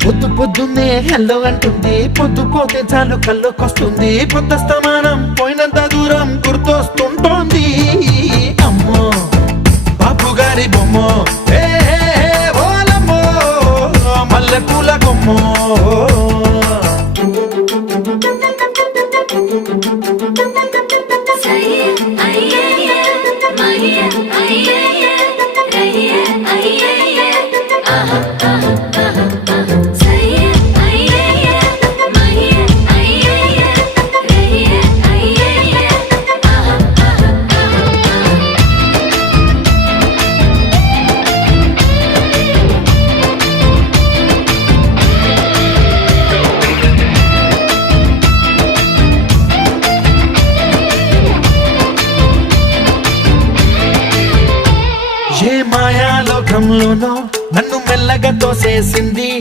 పొద్దు పొద్దున్నే హెల్లో అంటుంది, పొద్దు పోతే చాలు కళ్ళొకొస్తుంది, పొద్దస్తమానం పోయినంత దూరం గుర్తొస్తుంటోంది. అమ్మో బాపు గారి బొమ్మో, ఏ ఓలమ్మో మల్లె పూల కొమ్మో. ఏ మాయాలోకంలోనో నన్ను మెల్లగా తోసేసింది,